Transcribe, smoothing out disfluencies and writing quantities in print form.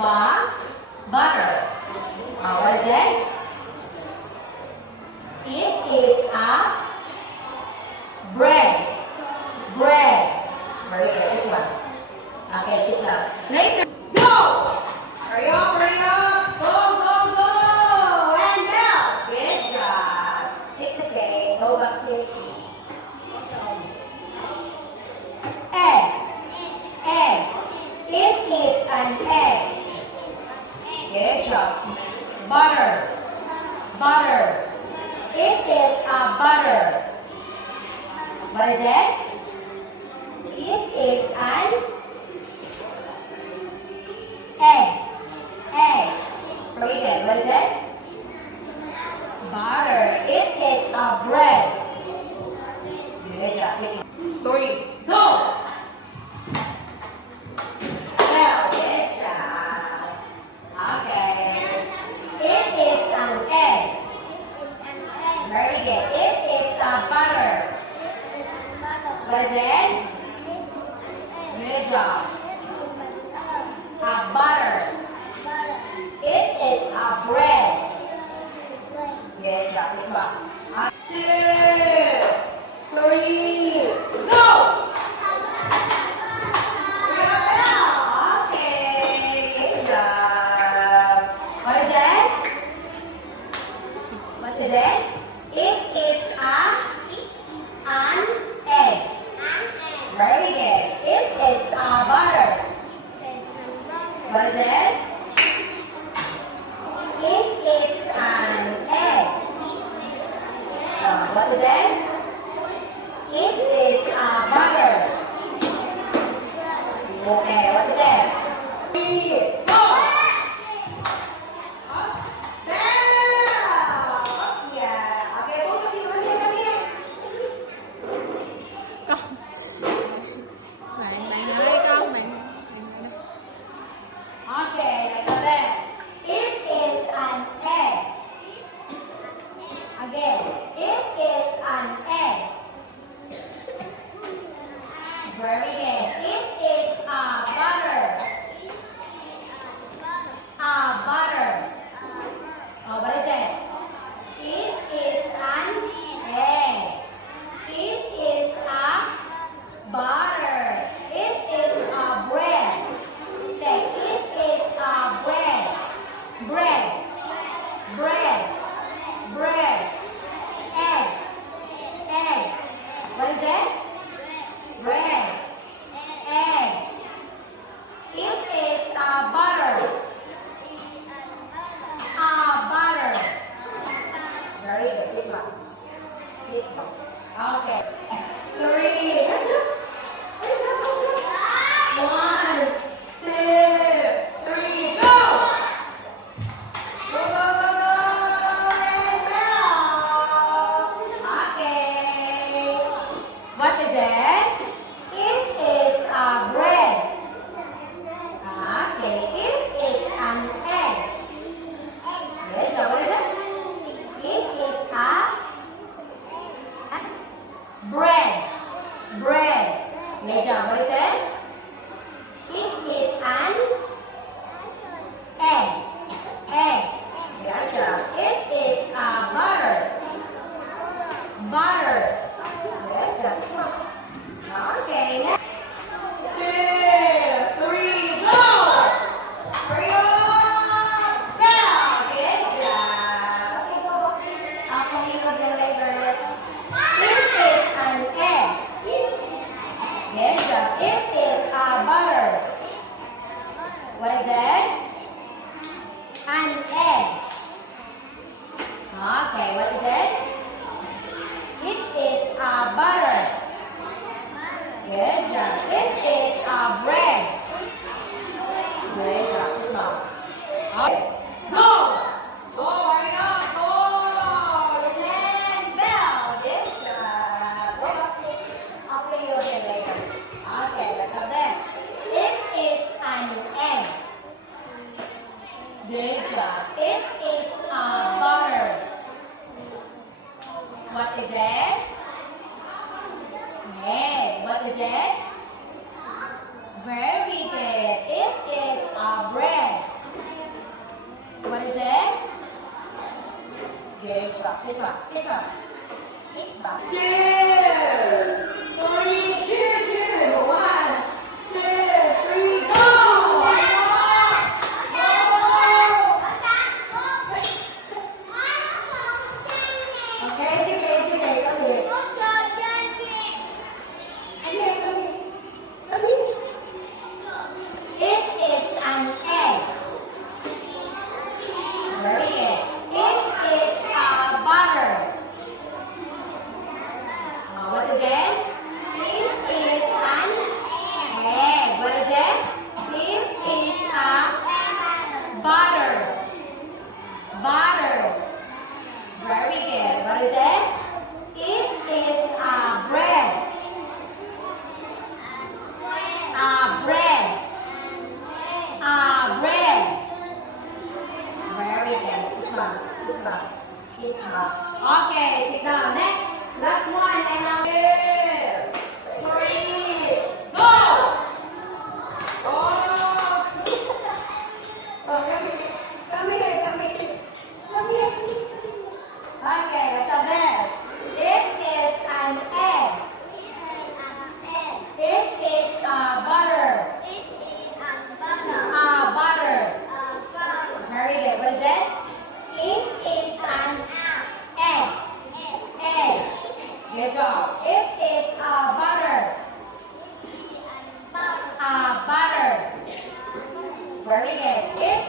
Butter. What is it? It is a bread. Bread. Very good. This one. Okay, sit down. Later. Go! Hurry up, hurry up. Go, go, go. And now. Good job. It's okay. Go back to your seat. Egg. Egg. It is an egg. Good job. Butter. Butter. It is a butter. What is it? It is an egg. Egg. Very good. What is it? Butter. It is a bread. Good job. 3, go! Well, good job. Okay. It is an egg. Very good. It is a butter. What is it? Good job. A butter. It is a bread. Good job. This one. 2, 3, go! Okay. Good job. What is it? What is it? It is an egg. Very good. It is a butter. What is it? It is an egg. What is it? It is a butter. Okay, what is it? 3, go! Up, down. Yeah. Okay, both of you, come here. Okay, let's do this. It is an egg. Again, it is an egg. Very good. It is a butter. A butter. Oh, what is it? It is an egg. It is a butter. It is a bread. Say, it is a bread. Bread. Bread. Bread. Egg. Egg. What is it? Bread. Egg. It is a butter. A butter. Very good. This one. This one. Okay. 3. Hands up. Hands up. Hands up. 1, 2, 3, go! Go, go, go, go! And now. Okay. What is it? It is a bread. Okay. It is an egg. Good job. What is it? It is a bread. Bread. Good job. What is it? It is an egg. Egg. Good job. It is a butter. Butter. Good job. Okay. Next. 2, 3, go! Hurry up! Now. Good job. Okay, go. I'll play you with you later. It is an egg. Good job. It is a butter. What is it? An egg. Okay, what is it? It is a butter. Good job. It is a bread. Good job. This one. Okay. Go! Go, hurry up. Go! And bell. Good job. Go back to your seat. I'll play you again later. Okay, let's have this. It is an egg. Good job. It is a butter. What is it? Egg. What is it? Very good. It is a bread. job. This one. This one. This one. 2, 3, 2, 2. 1, 2, 3, go. Okay, it's okay, it's okay. Go do it. Come here. It is an egg. Very good. It is a butter. What is it? It is an egg. What is it? It is a butter. Butter. Very good. What is it? It is a bread. A bread. A bread. Very good. This one. This one. This one. Okay, sit down. Next. Last one. And now 2, 3, go! Oh! Come here. Come here. Come here. Come here. Okay, that's the best. It is an egg. It is a butter. A butter. Very good. What is it? It is an egg. Egg. Good job. It is a butter. A butter. Very good. It